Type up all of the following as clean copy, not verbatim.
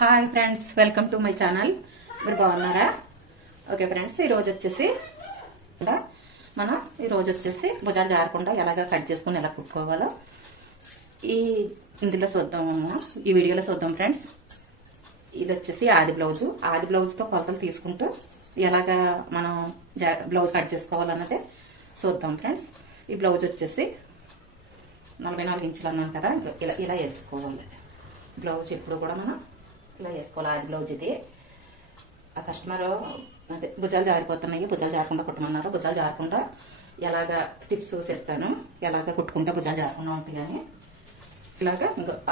Hi friends, welcome to my channel. మీరు బాగున్నారా? Okay friends, ఈరోజు వచ్చేసి మనం భుజాలు జారకుండా ఎలాగ కట్ చేసుకుని ఎలా కుట్టుకోవాలో ఇందులో చూద్దాము. ఈ వీడియోలో చూద్దాం ఫ్రెండ్స్. ఇది వచ్చేసి ఆది బ్లౌజ్తో కొలతలు తీసుకుంటూ ఎలాగా మనం బ్లౌజ్ కట్ చేసుకోవాలన్నదే చూద్దాం ఫ్రెండ్స్. ఈ బ్లౌజ్ వచ్చేసి 44 ఇంచులు అన్నాం కదా, ఇలా వేసుకోవాలి. బ్లౌజ్ ఎప్పుడు కూడా మనం ఇలా వేసుకోవాలి. ఆది బ్లౌజ్ ఇది. ఆ కస్టమర్ అదే భుజాలు జారిపోతున్నాయి, భుజాలు జారకుండా కుట్టమన్నారు. భుజాలు జారకుండా ఎలాగా టిప్స్ చెప్తాను, ఎలాగ కుట్టుకుంటే భుజాలు జారకుండా ఉంటాయి అని. ఇలాగా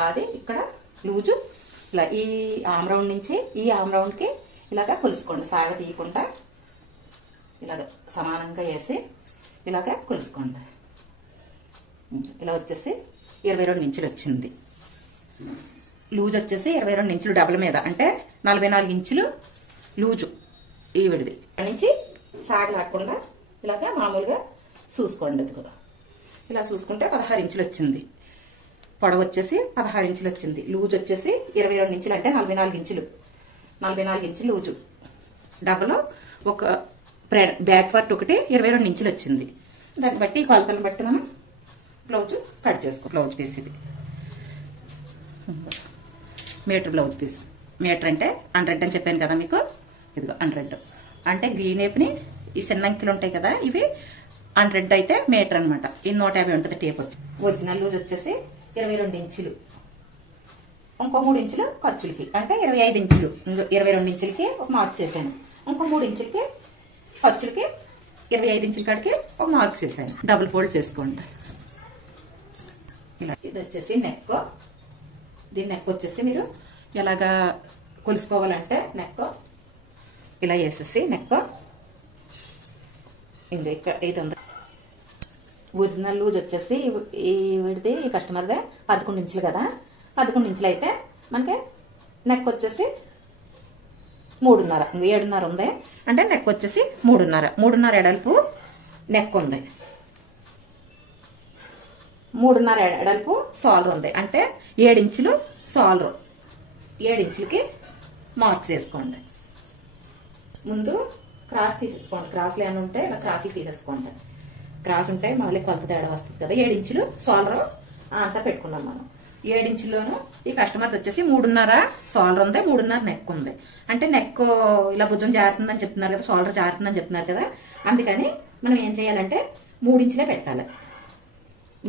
అది ఇక్కడ లూజు ఇలా ఈ ఆమ్ రౌండ్ నుంచి ఈ ఆమ్ రౌండ్కి ఇలాగా కొలుసుకోండి. సాగ తీయకుండా ఇలాగ సమానంగా వేసి ఇలాగ కొలుసుకోండి. ఇలా వచ్చేసి 22 ఇంచులు వచ్చింది. లూజ్ వచ్చేసి 22 ఇంచులు డబుల్ మీద, అంటే 44 ఇంచులు లూజు ఈ విడిది. అక్కడి నుంచి సాగ లేకుండా ఇలాగ మామూలుగా చూసుకోండి. అది కూడా ఇలా చూసుకుంటే 16 ఇంచులు వచ్చింది. పొడవు వచ్చేసి 16 ఇంచులు వచ్చింది. లూజ్ వచ్చేసి 22 ఇంచులు, అంటే 44 ఇంచులు. 44 ఇంచులు లూజు. డబుల్ ఒక బ్యాక్ పార్ట్ ఒకటి 22 ఇంచులు వచ్చింది. దాన్ని బట్టి ఈ కొలతలను బట్టి మనం బ్లౌజ్ కట్ చేసుకో. బ్లౌజ్ పీస్ ఇది మీటర్ బ్లౌజ్ పీస్. మీటర్ అంటే 100 అని చెప్పాను కదా మీకు. ఇదిగో 100 అంటే గ్రీన్ ఏపుని ఈ చిన్న అంకెలు ఉంటాయి కదా, ఇవి 100 అయితే మీటర్ అనమాట. ఈ 150 ఉంటుంది టేప్ వచ్చి. ఒరిజినల్ లూజ్ వచ్చేసి 22 ఇంచులు. ఇంకో 3 ఇంచులు ఖర్చులకి, అంటే 25 ఇంచులు. 22 ఇంచులకి ఒక మార్క్ చేశాను. ఇంకో 3 ఇంచులకి ఖర్చులకి 25 ఇంచుల కాడికి ఒక మార్క్ చేశాను. డబుల్ ఫోల్డ్ చేసుకోండి. ఇలా ఇది వచ్చేసి నెక్. దీని నెక్ వచ్చేసి మీరు ఎలాగా కొలుసుకోవాలంటే నెక్ ఇలా వేసేసి నెక్ ఇక్కడ ఇది ఉంది. ఒరిజినల్ లూజ్ వచ్చేసి ఈ విడిది ఈ కస్టమర్దే 11 ఇంచులు కదా. 11 ఇంచులు అయితే మనకి నెక్ వచ్చేసి 3.5, 7.5 ఉంది. అంటే నెక్ వచ్చేసి 3.5 ఎడల్పు నెక్ ఉంది. 3.5 ఎడల్పు సాలర్ ఉంది. అంటే 7 ఇంచులు సాలర్. 7 ఇంచులకి మార్క్ చేసుకోండి. ముందు క్రాస్ తీసేసుకోండి. క్రాస్లు ఏమైనా ఉంటే ఇలా క్రాస్లు తీసేసుకోండి. క్రాస్ ఉంటే మళ్ళీ కొలత తేడా వస్తుంది కదా. 7 ఇంచులు సాలర్ ఆన్సర్ పెట్టుకున్నాం మనం. 7 ఇంచుల్లోనూ ఈ కస్టమర్ వచ్చేసి 3.5 సాలర్ ఉంది, 3.5 నెక్ ఉంది. అంటే నెక్ ఇలా భుజం జారుతుందని చెప్తున్నారు కదా, సాలర్ జారుతుందని చెప్తున్నారు కదా. అందుకని మనం ఏం చేయాలంటే 3 ఇంచులే పెట్టాలి.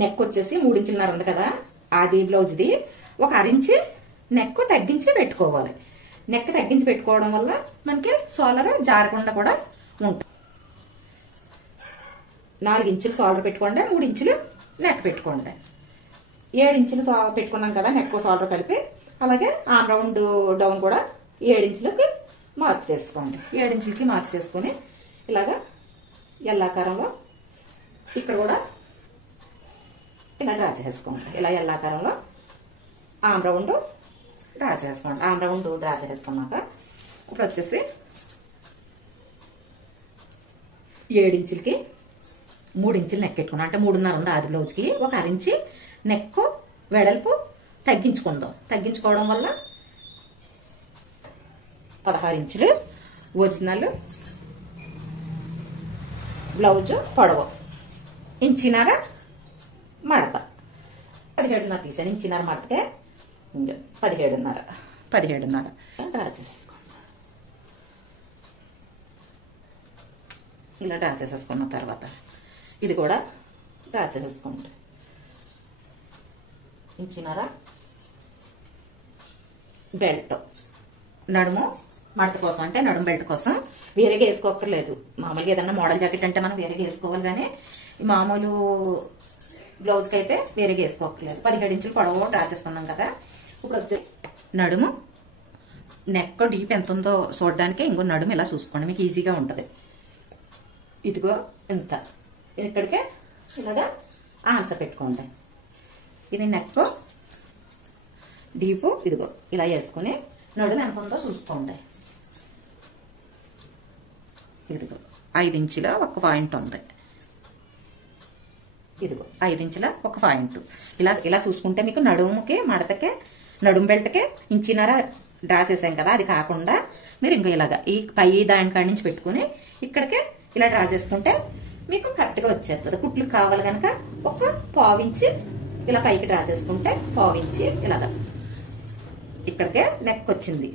నెక్ వచ్చేసి 3.5 ఇంచులు ఉంది కదా, అది బ్లౌజ్ది. ఒక 1/2 ఇంచు నెక్ తగ్గించి పెట్టుకోవాలి. నెక్ తగ్గించి పెట్టుకోవడం వల్ల మనకి సాలర్ జారకుండా కూడా ఉంటుంది. 4 ఇంచులు సాలర్ పెట్టుకోండి, 3 ఇంచులు నెక్ పెట్టుకోండి. 7 ఇంచులు పెట్టుకున్నాం కదా నెక్ సాలర్ కలిపి. అలాగే ఆమ్ రౌండ్ డౌన్ కూడా 7 ఇంచులకి మార్క్ చేసుకోండి. 7 ఇంచులకి మార్క్ చేసుకుని ఇలాగా ఎల్లాకారంలో ఇక్కడ కూడా ఇలా డ్రా చేసుకోండి. ఇలా ఎల్లాకారంలో ఆమ్ రౌండ్ డ్రా చేసుకోండి. ఆమ్ రౌండ్ డ్రా చేసుకున్నాక ఇప్పుడు వచ్చేసి 7 ఇంచులకి 3 ఇంచులు నెక్ పెట్టుకున్నాం. అంటే 3.5 ఉంది ఆది బ్లౌజ్కి. ఒక 1/2 ఇంచు నెక్ వెడల్పు తగ్గించుకుందాం. తగ్గించుకోవడం వల్ల 16 ఇంచులు ఒరిజినల్ బ్లౌజ్ పొడవు. ఇంచినార మడత 17.5 తీసాను. ఇంచినార మడతకే 17.5 డ్రా చేసుకోండి. ఇలా డ్రా చేసేసుకున్న తర్వాత ఇది కూడా డ్రా చేసేసుకోండి. ఇంచినార బెల్ట్ నడుము మడత కోసం, అంటే నడుము బెల్ట్ కోసం వేరేగా వేసుకోక్కర్లేదు. మామూలుగా ఏదన్నా మోడల్ జాకెట్ అంటే మనం వేరేగా వేసుకోవాలి, కానీ మామూలు బ్లౌజ్కి అయితే వేరేగా వేసుకోక్కర్లేదు. 17 ఇంచులు పొడవు డ్రా చేసుకున్నాం కదా. ఇప్పుడు వచ్చి నడుము నెక్ డీప్ ఎంత ఉందో చూడడానికి ఇంకో నడుము ఇలా చూసుకోండి, మీకు ఈజీగా ఉంటుంది. ఇదిగో ఇంత, ఇక్కడికే ఇలాగా ఆన్సర్ పెట్టుకోండి. ఇది నెక్ డీపు ఇదిగో ఇలా వేసుకుని నడుము ఎంత ఉందో చూసుకోండి. ఇదిగో 5 ఇంచుల ఒక పాయింట్ ఉంది. ఇదిగో 5 ఇంచుల ఒక పాయింట్. ఇలా ఇలా చూసుకుంటే మీకు నడుముకి మడతకే నడుము బెల్ట్కే ఇంచినార డ్రా చేసాం కదా, అది కాకుండా మీరు ఇంకా ఇలాగా ఈ పై దానికాడి నుంచి పెట్టుకుని ఇక్కడికే ఇలా డ్రా చేసుకుంటే మీకు కరెక్ట్ గా వచ్చేస్తుంది. కుట్లు కావాలి కనుక ఒక పావించి ఇలా పైకి డ్రా చేసుకుంటే పావించి ఇలాగా ఇక్కడికే నెక్ వచ్చింది.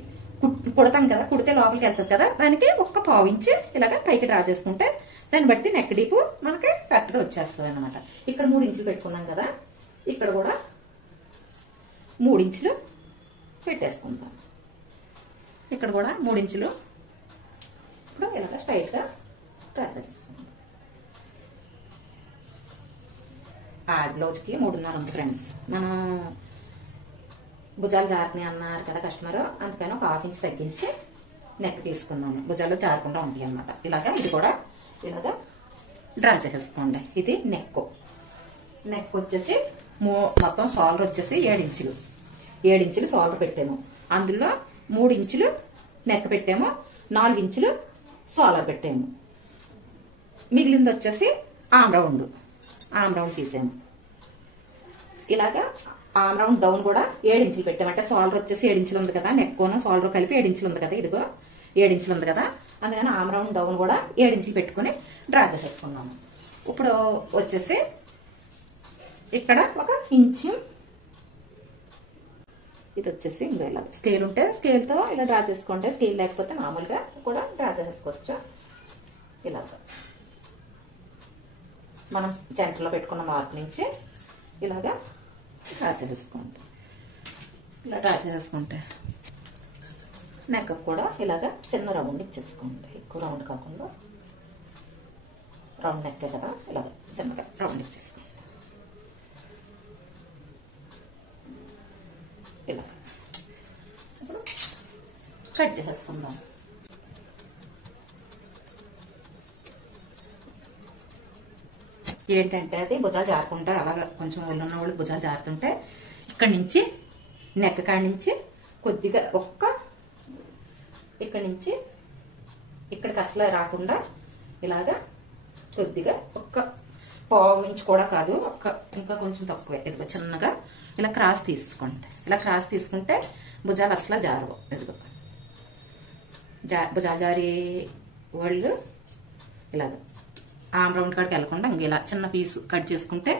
కుడతాం కదా, కుడితే లోపలికి వెళ్తుంది కదా, దానికి ఒక్క పావించి ఇలాగ పైకి డ్రా చేసుకుంటే దాన్ని బట్టి నెక్ డీపు మనకి కరెక్ట్ గా వచ్చేస్తుంది అనమాట. ఇక్కడ 3 ఇంచులు పెట్టుకున్నాం కదా, ఇక్కడ కూడా 3 ఇంచులు పెట్టేసుకుంటాం. ఇక్కడ కూడా 3 ఇంచులు ఇప్పుడు ఇలాగ స్ట్రైట్ గా డ్రా చేసుకుంటాం. ఆ బ్లౌజ్ కి 3.5 ఉంది ఫ్రెండ్స్. మనం భుజాలు జారుతున్నాయి అన్నారు కదా కస్టమర్, అందుకని ఒక 1/2 ఇంచ్ తగ్గించి నెక్ తీసుకున్నాను. భుజాలు జారకుండా ఉంటాయి అన్నమాట. ఇలాగా ఇది కూడా ఇలాగా డ్రా చేసేసుకోండి. ఇది నెక్. నెక్ వచ్చేసి మొత్తం షోల్డర్ వచ్చేసి 7 ఇంచులు. 7 ఇంచులు షోల్డర్ పెట్టాము. అందులో 3 ఇంచులు నెక్ పెట్టాము, 4 ఇంచులు షోల్డర్ పెట్టాము. మిగిలింది వచ్చేసి ఆమ్ రౌండ్ తీసాము. ఇలాగా ఆమ్ రౌండ్ డౌన్ కూడా 7 ఇంచులు పెట్టాము. అంటే షోల్డర్ వచ్చేసి 7 ఇంచులు ఉంది కదా, నెక్ షోల్డర్ కలిపి 7 ఇంచులు ఉంది కదా, ఇదిగో 7 ఇంచులు ఉంది కదా, అందుకని ఆమ్ రౌండ్ డౌన్ కూడా 7 ఇంచులు పెట్టుకుని డ్రా చేసేసుకున్నాము. ఇప్పుడు వచ్చేసి ఇక్కడ 1 ఇంచు, ఇది వచ్చేసి ఇంకా ఇలా స్కేల్ ఉంటే స్కేల్ తో ఇలా డ్రా చేసుకోండి. స్కేల్ లేకపోతే మామూలుగా కూడా డ్రా చేసేసుకోవచ్చు. ఇలాగ మనం సెంటర్లో పెట్టుకున్న మార్క్ నుంచి ఇలాగా డ్రా చేసేసుకోండి. ఇలా డ్రా చేసేసుకుంటే నెక్ కూడా ఇలాగా చిన్న రౌండ్ ఇచ్చేసుకోండి. ఎక్కువ రౌండ్ కాకుండా రౌండ్ నెక్ కదా, ఇలాగ చిన్నగా రౌండ్ ఇచ్చేసుకోండి. ఇలా ఇప్పుడు కట్ చేసేసుకుందాం. ఏంటంటే అది భుజాలు జారుకుంటే అలాగా కొంచెం ఒళ్ళున్న వాళ్ళు భుజాలు జారుతుంటే ఇక్కడి నుంచి నెక్ కాడి నుంచి కొద్దిగా ఇక్కడి నుంచి ఇక్కడికి అసలు రాకుండా ఇలాగా కొద్దిగా 1 ఇంచ్ కూడా కాదు, ఇంకా కొంచెం తక్కువే, ఇదిగో చిన్నగా ఇలా క్రాస్ తీసుకోండి. ఇలా క్రాస్ తీసుకుంటే భుజాలు అసలు జారవు. ఇదిగో భుజాలు జారి వాళ్ళు ఇలాగ ఆమ్ రౌండ్ కాడికి వెళ్ళకుండా ఇంక ఇలా చిన్న పీస్ కట్ చేసుకుంటే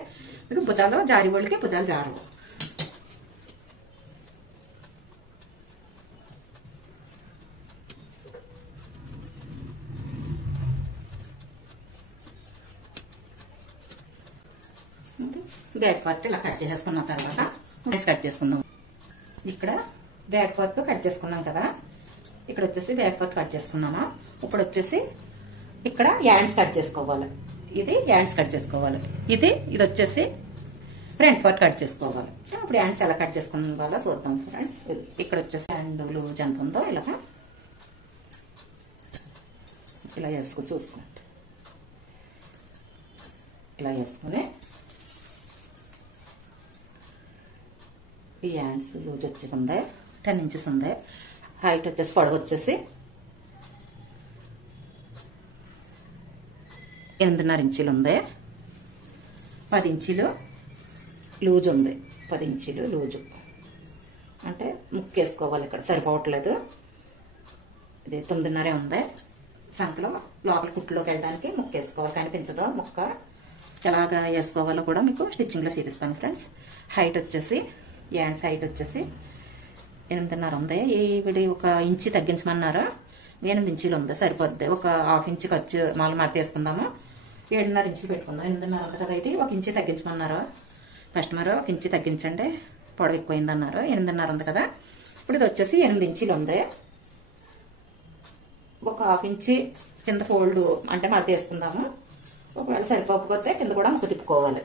భుజాలు జారి వాళ్ళకి భుజాలు జారవు. బ్యాక్ పార్ట్ ఇలా కట్ చేసేసుకున్న తర్వాత కట్ చేసుకుందాం. ఇక్కడ బ్యాక్ పార్ట్ కట్ చేసుకున్నాం కదా, ఇక్కడ వచ్చేసి బ్యాక్ పార్ట్ కట్ చేసుకున్నామా. ఇప్పుడు వచ్చేసి ఇక్కడ హ్యాండ్స్ కట్ చేసుకోవాలి. ఇది హ్యాండ్స్ కట్ చేసుకోవాలి. ఇది వచ్చేసి ఫ్రంట్ పార్ట్ కట్ చేసుకోవాలి. ఇప్పుడు హ్యాండ్స్ ఎలా కట్ చేసుకున్న వల్ల చూద్దాం ఫ్రెండ్స్. ఇక్కడ వచ్చేసి హ్యాండ్ లూజ్ ఎంత ఉందో ఇలా చూసుకోండి. ఇలా వేసుకుని ఈ హ్యాండ్స్ లూజ్ వచ్చేసి ఉంది 10 ఇంచెస్ ఉంది. హైట్ వచ్చేసి పొడవు వచ్చేసి 8.5 ఇంచులు ఉంది. 10 ఇంచులు లూజ్ ఉంది. 10 ఇంచులు లూజు అంటే ముక్కేసుకోవాలి. ఇక్కడ సరిపోవట్లేదు, ఇది 9.5 ఉంది. సంకలో లోపల కుట్లోకి వెళ్ళడానికి ముక్కేసుకోవాలి. కనిపించదు ముక్క. ఎలాగా వేసుకోవాలో కూడా మీకు స్టిచ్చింగ్ లో చూపిస్తాను ఫ్రెండ్స్. హైట్ వచ్చేసి హ్యాండ్స్ హైట్ వచ్చేసి 8.5 ఉంది. ఈవిడ 1 ఇంచు తగ్గించమన్నారు. 8 ఇంచులు ఉంది, సరిపోద్ది. 1/2 ఇంచు ఖర్చు మాలు మడత వేసుకుందాము. 7.5 ఇంచులు పెట్టుకుందాం. 8.5 ఉంది కదా, ఇది 1 ఇంచు తగ్గించమన్నారు కస్టమర్. 1 ఇంచు తగ్గించండి, పొడవు ఎక్కువైంది అన్నారు. 8.5 ఉంది కదా, ఇప్పుడు ఇది వచ్చేసి 8 ఇంచులు ఉంది. 1/2 ఇంచు కింద ఫోల్డ్ అంటే మడత వేసుకుందాము. ఒకవేళ సరిపోకపోతే కింద కూడా ముక్కు తిప్పుకోవాలి.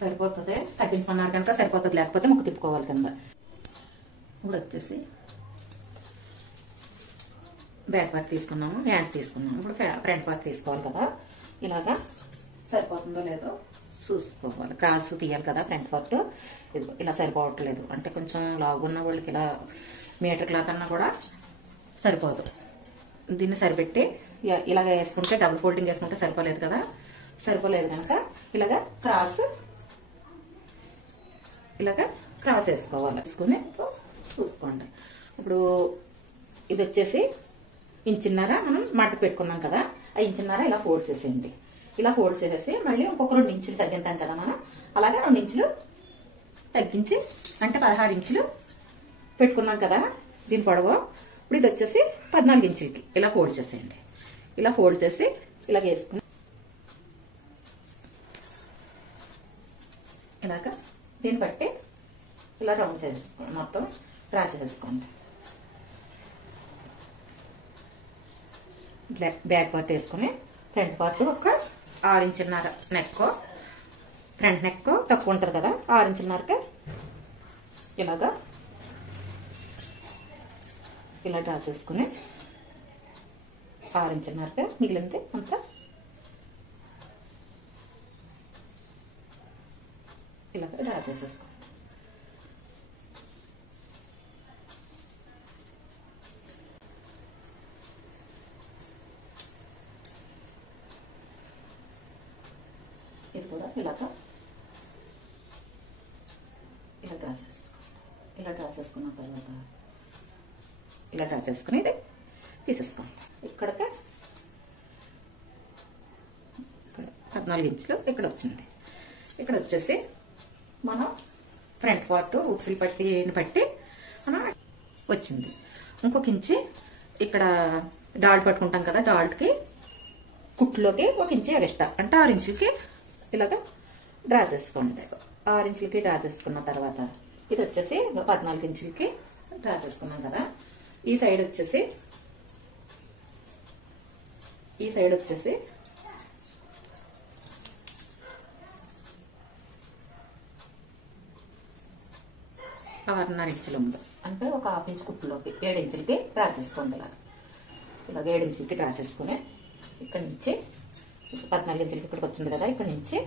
సరిపోతుంది, తగ్గించమన్నారు కనుక సరిపోతుంది, లేకపోతే ముక్కు తిప్పుకోవాలి కింద. ఇప్పుడు వచ్చేసి బ్యాక్ పార్ట్ తీసుకున్నాము, హ్యాండ్స్ తీసుకున్నాము. ఇప్పుడు ఫ్రంట్ పార్ట్ తీసుకోవాలి కదా. ఇలాగా సరిపోతుందో లేదో చూసుకోవాలి. క్రాస్ తీయాలి కదా ఫ్రంట్ పార్ట్. ఇలా సరిపోవట్లేదు అంటే కొంచెం లాగున్న వాళ్ళకి ఇలా మీటర్ క్లాత్ అన్నా కూడా సరిపోదు. దీన్ని సరిపెట్టి ఇలాగ వేసుకుంటే డబుల్ ఫోల్డింగ్ వేసుకుంటే సరిపోలేదు కదా, సరిపోలేదు కనుక ఇలాగా క్రాస్ వేసుకోవాలి. వేసుకుని చూసుకోండి. ఇప్పుడు ఇది వచ్చేసి ఇంచున్నర మనం మడత పెట్టుకున్నాం కదా, ఆ ఇంచున్నర ఇలా ఫోల్డ్ చేసేయండి. ఇలా ఫోల్డ్ చేసేసి మళ్ళీ ఇంకొక 2 ఇంచులు తగ్గింతాం కదా మనం, అలాగే 2 ఇంచులు తగ్గించి అంటే 16 ఇంచులు పెట్టుకున్నాం కదా దీని పొడవు. ఇప్పుడు ఇది వచ్చేసి 14 ఇంచులకి ఇలా ఫోల్డ్ చేసేయండి. ఇలా ఫోల్డ్ చేసి ఇలా వేసుకుని ఇలాగ దీన్ని బట్టి ఇలా రౌండ్ చేసేసుకోండి, మొత్తం డ్రా చేసేసుకోండి. బ్యాక్ పార్ట్ వేసుకుని ఫ్రంట్ పార్ట్ ఒక 6 ఇంచున్నర నెక్, ఫ్రంట్ నెక్ తక్కువ ఉంటుంది కదా 6 ఇంచున్నరకే ఇలాగా ఇలా డ్రా చేసుకుని 6 ఇంచున్నరకే మిగిలింది అంతా ఇలాగ డ్రా చేసేసుకోండి. ఇది కూడా ఇలాగ ఇలా డ్రా చేసుకోండి. ఇలా డ్రా చేసుకున్న తర్వాత ఇలా డ్రా చేసుకుని ఇది తీసేసుకోండి. ఇక్కడికి ఇక్కడ 14 ఇంచులు ఇక్కడ వచ్చింది. ఇక్కడ వచ్చేసి మనం ఫ్రంట్ పార్ట్ ఉక్సులు పట్టి మనం వచ్చింది. ఇంకొక ఇంచి ఇక్కడ డాల్ట్ పట్టుకుంటాం కదా, డాల్ట్కి కుట్లోకి 1 ఇంచి ఎక్స్ట్రా అంటే 6 ఇంచులకి ఇలాగ డ్రా చేసుకోండి. 6 ఇంచులకి డ్రా చేసుకున్న తర్వాత ఇది వచ్చేసి 14 ఇంచులకి డ్రా చేసుకున్నాం కదా, ఈ సైడ్ వచ్చేసి 6.5 ఇంచులు ఉంది అంటే ఒక 1/2 ఇంచు కుట్టులోకి 7 ఇంచులకి డ్రా చేసుకోండి. ఇలాగ 7 ఇంచులకి డ్రా చేసుకుని ఇక్కడ నుంచి 14 ఇంచులకి ఇక్కడికి వచ్చింది కదా, ఇక్కడ నుంచి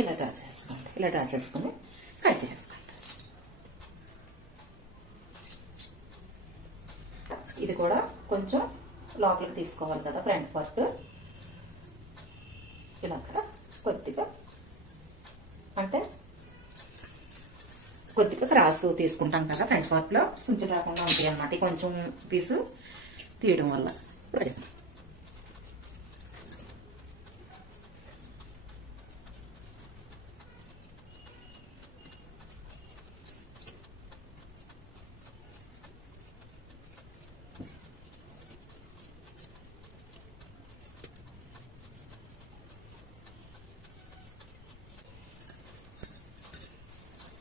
ఇలా డ్రా చేసుకోండి. ఇలా డ్రా చేసుకుని కట్ చేసుకోండి. ఇది కూడా కొంచెం లోపలికి తీసుకోవాలి కదా ఫ్రంట్ పార్ట్, ఇలాగ కొద్దిగా అంటే కొద్దిగా క్రాసు తీసుకుంటాం కదా ఫ్రంట్ పార్ట్ లో, సుంచులు రాకుండా ఉంటాయి అన్నమాట. కొంచెం పీసు తీయడం వల్ల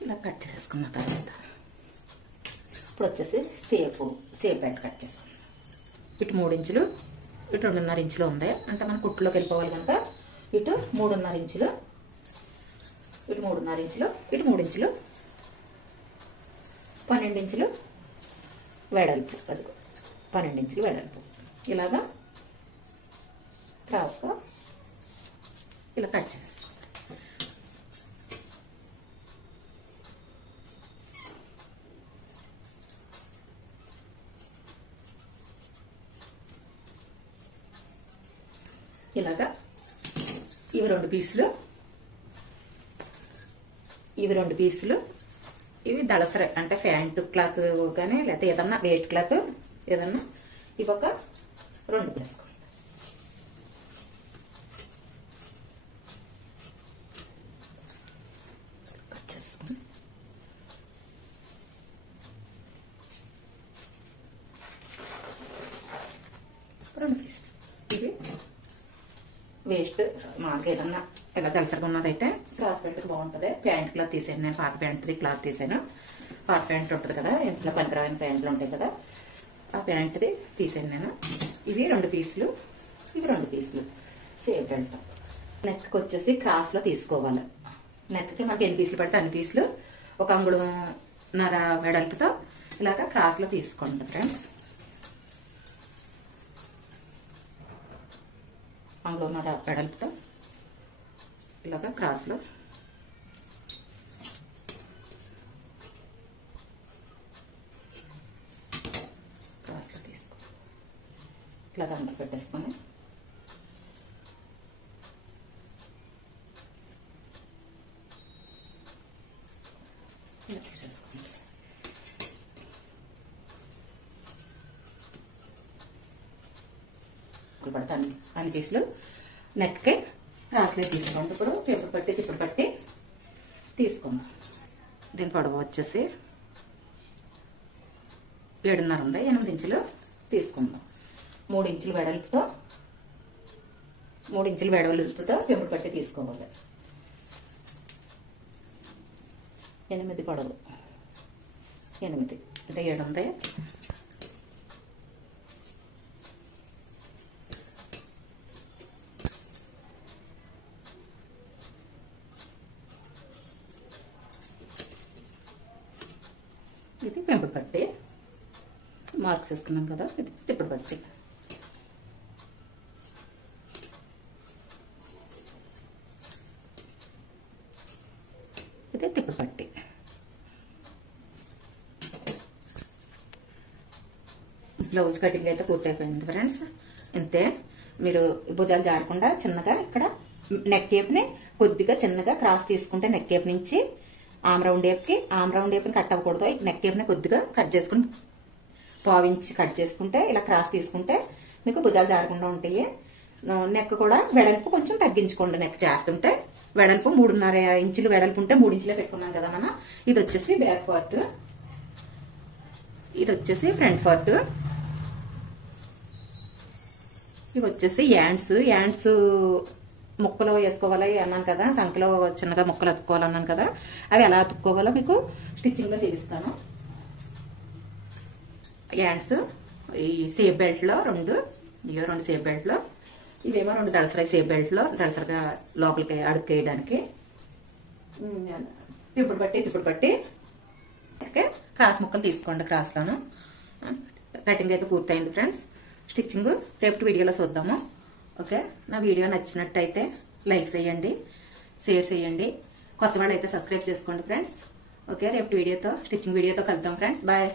ఇలా కట్ చేసుకున్న తర్వాత ఇప్పుడు వచ్చేసి సేప్ బెల్ట్ కట్ చేసాం. ఇటు 3 ఇంచులు ఇటు 2.5 ఇంచులు ఉంది అంటే మనం కుట్టులోకి వెళ్ళిపోవాలి కనుక ఇటు 3.5 ఇంచులు, ఇటు 3.5 ఇంచులు, ఇటు 3 ఇంచులు, 12 ఇంచులు వెడల్పు, అది 12 ఇంచులు వెడల్పు ఇలాగా క్రాస్గా ఇలా కట్ చేస్తాం. ఇలాగా ఇవి 2 పీసులు ఇవి దళసర అంటే ప్యాంటు క్లాత్ కానీ లేకపోతే ఏదన్నా వేస్ట్ క్లాత్ ఏదన్నా ఇవి ఒక 2 వేసుకోండి. కట్ చేసుకుని రెండు పీసులు ఇవి వేస్ట్ మాకు ఏదన్నా ఇలా దళసరిగా ఉన్నదైతే క్రాస్ పెట్టుకు బాగుంటుంది. ప్యాంట్ క్లాత్ తీసాను నేను, పాత ప్యాంట్ది క్లాత్ తీసాను. పాత ప్యాంట్ ఉంటుంది కదా, ఇంట్లో పనికిరాని ప్యాంట్లు ఉంటాయి కదా, ఆ ప్యాంట్ది తీసాను నేను. ఇవి 2 పీసులు, ఇవి 2 పీసులు సేమ్ బెల్ట్. నెక్కి వచ్చేసి క్రాస్లో తీసుకోవాలి. నెక్కి మనకి ఎన్ని పీసులు పడితే అన్ని పీసులు 1 అంగుళంన్నర వెడల్పుతో ఇలాగా క్రాస్లో తీసుకోండి ఫ్రెండ్స్. అంగుళంన్నర వెడల్పుతో ఇలాగా క్రాస్లో తీసుకో ఇలా దాంట్లో పెట్టేసుకొని ఇలా తీసేసుకోండి. అన్ని పీసులు నెక్కి రాసులే తీసుకోండి. ఇప్పుడు పేపర్ పట్టి తిప్పుడు పట్టి తీసుకుందాం. దీని పొడవు వచ్చేసి 7.5 ఉంది. 8 ఇంచులు తీసుకుందాం. 3 ఇంచులు వెడల్పుతో పేపర్ పట్టి తీసుకోవాలి. 8 పొడవు 8 అంటే 7 ఉంది. ఇది పెంపుడు పట్టి మార్క్స్ వేసుకున్నాం కదా. ఇది తిప్పుడు పట్టి. ఇది తిప్పుడు పట్టి. బ్లౌజ్ కటింగ్ అయితే పూర్తయిపోయింది ఫ్రెండ్స్. ఇంతే. మీరు భుజాలు జారకుండా చిన్నగా ఇక్కడ నెక్ కేప్ని కొద్దిగా చిన్నగా క్రాస్ తీసుకుంటే నెక్ కేప్ నుంచి ఆమ్ రౌండ్ ఏపుని కట్ అవ్వకూడదు. నెక్ కేప్ని కొద్దిగా కట్ చేసుకుని 1/4 ఇంచ్ కట్ చేసుకుంటే ఇలా క్రాస్ తీసుకుంటే మీకు భుజాలు జారకుండా ఉంటాయి. నెక్ కూడా వెడల్పు కొంచెం తగ్గించుకోండి. నెక్ జారుతుంటే వెడల్పు 3.5 ఇంచులు వెడల్పు ఉంటే 3 ఇంచులే పెట్టుకున్నాం కదా మనం. ఇది వచ్చేసి బ్యాక్ పార్ట్, ఇది వచ్చేసి ఫ్రంట్ పార్ట్, ఇవి వచ్చేసి యాండ్స్ ముక్కలు వేసుకోవాలి అన్నాను కదా. సంఖ్యలో చిన్నగా ముక్కలు అతుక్కోవాలన్నాను కదా. అవి ఎలా అతుక్కోవాలో మీకు స్టిచ్చింగ్ లో చూపిస్తాను. యాండ్స్ ఈ సేఫ్ బెల్ట్ లో 2 సేఫ్ బెల్ట్ లో, ఇవేమో 2 దళసరాయి సేఫ్ బెల్ట్ లో దళసరగా లోపలికి అడుక్కేయడానికి. తిప్పుడు పట్టి క్రాస్ ముక్కలు తీసుకోండి. క్రాస్ లోను కటింగ్ అయితే పూర్తయింది ఫ్రెండ్స్. స్టిచ్చింగ్ రేపటి వీడియోలో చూద్దాము. ఓకే. నా వీడియో నచ్చినట్టయితే లైక్ చేయండి, షేర్ చేయండి. కొత్త వాళ్ళు అయితే సబ్స్క్రైబ్ చేసుకోండి ఫ్రెండ్స్. ఓకే. రేపటి స్టిచ్చింగ్ వీడియోతో కలుద్దాం ఫ్రెండ్స్. బాయ్.